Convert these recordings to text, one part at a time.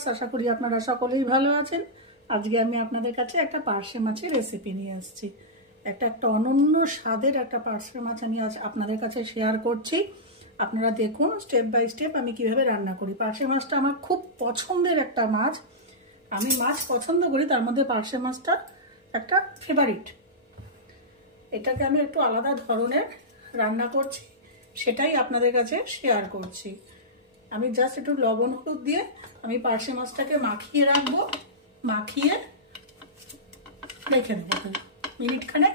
Viewers, আশা করি আপনারা সকলেই ভালো আছেন। আজকে আমি আপনাদের কাছে একটা পার্শে মাছের রেসিপি নিয়ে আসছি। একটা অনন্য স্বাদের একটা পার্শে মাছ আমি আজ আপনাদের কাছে শেয়ার করছি। আপনারা দেখুন স্টেপ বাই স্টেপ আমি কিভাবে রান্না করি। পার্শে মাছটা আমার খুব পছন্দের একটা মাছ। আমি মাছ পছন্দ করি, তার মধ্যে পার্শে মাছটা একটা ফেভারিট। এটাকে আমি একটু আলাদা ধরনের রান্না করছি, সেটাই আপনাদের কাছে শেয়ার করছি। আমি জাস্ট একটু লবণ হলুদ দিয়ে আমি পার্শে মাছটাকে মাখিয়ে রাখবো, মাখিয়ে রেখে দেবো, মিনিট খানেক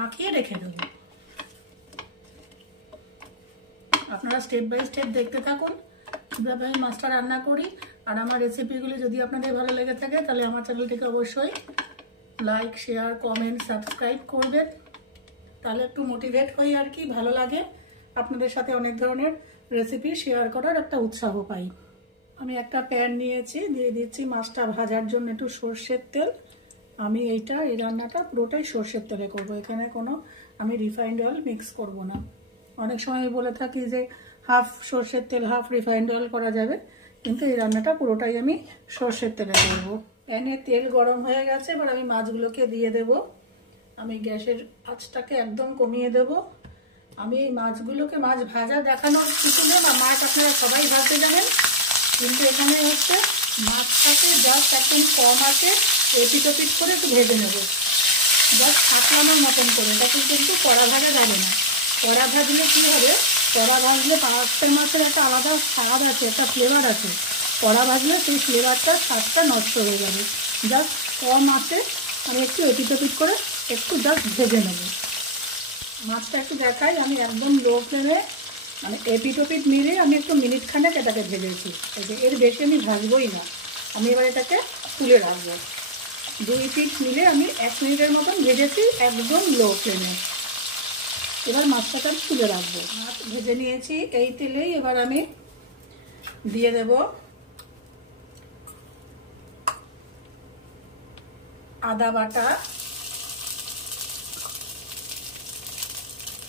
মাখিয়ে রেখে দেবো। আপনারা স্টেপ বাই স্টেপ দেখতে থাকুন কীভাবে আমি মাছটা রান্না করি। আর আমার রেসিপিগুলি যদি আপনাদের ভালো লেগে থাকে তাহলে আমার চ্যানেলটিকে অবশ্যই লাইক, শেয়ার, কমেন্ট, সাবস্ক্রাইব করবেন। তাহলে একটু মোটিভেট হই আর কি, ভালো লাগে। আপনাদের সাথে অনেক ধরনের রেসিপি শেয়ার করার একটা উৎসাহ পাই। আমি একটা প্যান নিয়েছি, দিয়ে দিচ্ছি মাছটা ভাজার জন্য একটু সর্ষের তেল। আমি এই রান্নাটা পুরোটাই সর্ষের তেলে করব, এখানে কোনো আমি রিফাইন্ড অয়েল মিক্স করব না। অনেক সময় বলে থাকি যে হাফ সর্ষের তেল হাফ রিফাইন্ড অয়েল করা যাবে, কিন্তু এই রান্নাটা পুরোটাই আমি সর্ষের তেলে করব। প্যানে তেল গরম হয়ে গেছে, এবার আমি মাছগুলোকে দিয়ে দেব। আমি গ্যাসের আঁচটাকে একদম কমিয়ে দেব। আমি এই মাছগুলোকে, মাছ ভাজা দেখানোর কিছু নেই, মাছ আপনারা সবাই ভাজতে জানেন, কিন্তু এখানে হচ্ছে মাছটাকে জাস্ট একদম কম আছে এপিট ওপিট করে একটু ভেজে নেব, জাস্ট থাকলানোর মতন করে। এটা কিন্তু কড়া ভাজা যাবে না। কড়া ভাজলে কী হবে, কড়া ভাজলে পার্শে মাছের একটা আলাদা স্বাদ আছে, একটা ফ্লেভার আছে। কড়া ভাজলে সেই ফ্লেভারটা, স্বাদটা নষ্ট হয়ে যাবে। জাস্ট কম আছে আমি একটু এপিট ওপিট করে একটু জাস্ট ভেজে নেব। মাছটা একটু দেখাই, আমি একদম লো ফ্লেমে মানে এপিট ওপিট মিলে আমি একটু মিনিট খানেক এটাকে ভেজেছি। এর বেশি আমি ভাজবই না। আমি এবার এটাকে তুলে রাখবো। 2 পিঠ মিলে আমি 1 মিনিটের মতন ভেজেছি একদম লো ফ্লেমে। এবার মাছটাকে আমি তুলে রাখবো। মাছ ভেজে নিয়েছি এই তেলেই। এবার আমি দিয়ে দেব আদা বাটা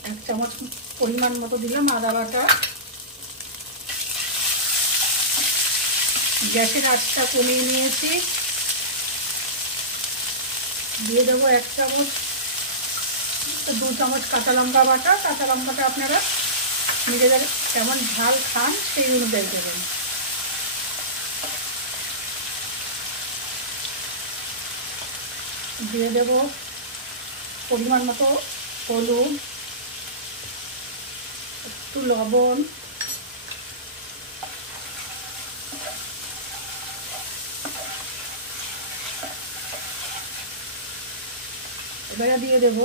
1 চামচ পরিমাণ মতো দিলাম আদা বাটা। গ্যাসের আঁচটা কমিয়ে নিয়েছি। দিয়ে দেবো 1 চামচ 2 চামচ কাঁচা লঙ্কা বাটা। কাঁচা লঙ্কাটা আপনারা নিজেদের কেমন ঝাল খান সেই অনুযায়ী দেবেন। দিয়ে দেব পরিমাণ মতো হলুদ, একটু লবণ, এবারে দিয়ে দেব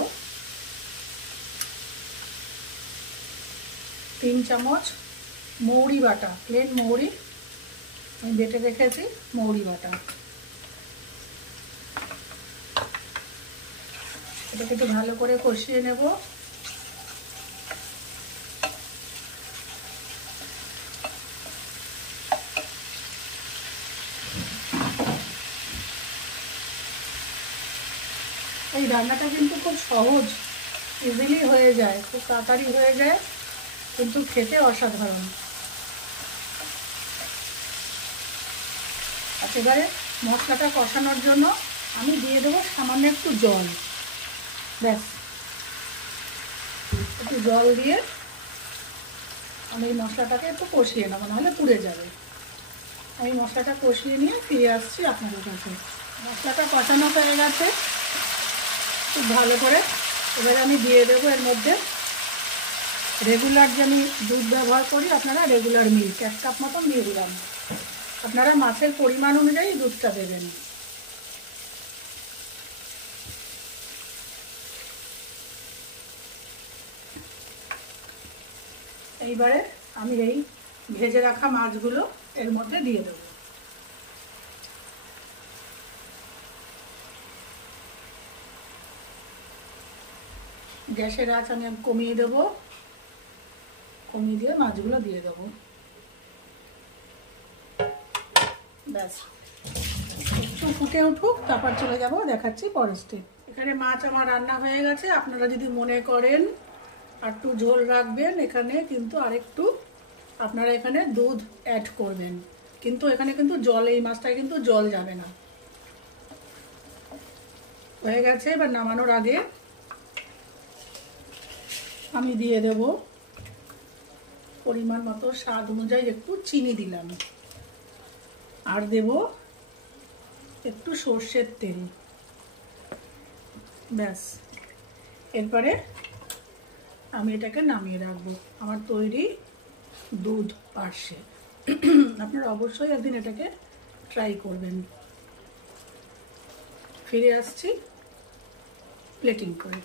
3 চামচ মৌরি বাটা, প্লেন মৌরি আমি বেটে রেখেছি, মৌরি বাটা। এটাকে একটু ভালো করে কষিয়ে নেব। এই রান্নাটা কিন্তু খুব সহজ, ইজিলি হয়ে যায়, খুব তাড়াতাড়ি হয়ে যায়, কিন্তু খেতে অসাধারণ। এবারে মশলাটা কষানোর জন্য আমি দিয়ে দেবো সামান্য একটু জল। ব্যাস, একটু জল দিয়ে আমি এই মশলাটাকে একটু কষিয়ে নেবো, নাহলে পুড়ে যাবে। আমি মশলাটা কষিয়ে নিয়ে ফিরে আসছি আপনাদের কাছে। মশলাটা কষানো হয়ে গেছে খুব ভালো করে। এবারে আমি দিয়ে দেবো এর মধ্যে রেগুলার যে আমি দুধ ব্যবহার করি, আপনারা রেগুলার মিল্ক 1 কাপ মতন দিয়ে দিলাম। আপনারা মাছের পরিমাণ অনুযায়ী দুধটা দেবেন। এইবারে আমি এই ভেজে রাখা মাছগুলো এর মধ্যে দিয়ে দেবো। গ্যাসের আঁচ আমি কমিয়ে দেবো, কমিয়ে দিয়ে মাছগুলো দিয়ে দেবো। ব্যাস, একটু ফুটে উঠুক, তারপর চলে যাব, দেখাচ্ছি পরের স্টেপ। এখানে মাছ আমার রান্না হয়ে গেছে। আপনারা যদি মনে করেন আর একটু ঝোল রাখবেন, এখানে কিন্তু আরেকটু আপনারা এখানে দুধ অ্যাড করবেন। কিন্তু এখানে কিন্তু জল, এই মাছটায় কিন্তু জল যাবে না। হয়ে গেছে। এবার নামানোর আগে আমি দিয়ে দেব পরিমাণ মতো স্বাদ অনুযায়ী একটু চিনি দিলাম, আর দেব একটু সর্ষের তেল। ব্যাস, এরপরে আমি এটাকে নামিয়ে রাখবো। আমার তৈরি দুধ পার্শে। আপনারা অবশ্যই একদিন এটাকে ট্রাই করবেন। ফিরে আসছি প্লেটিং করে।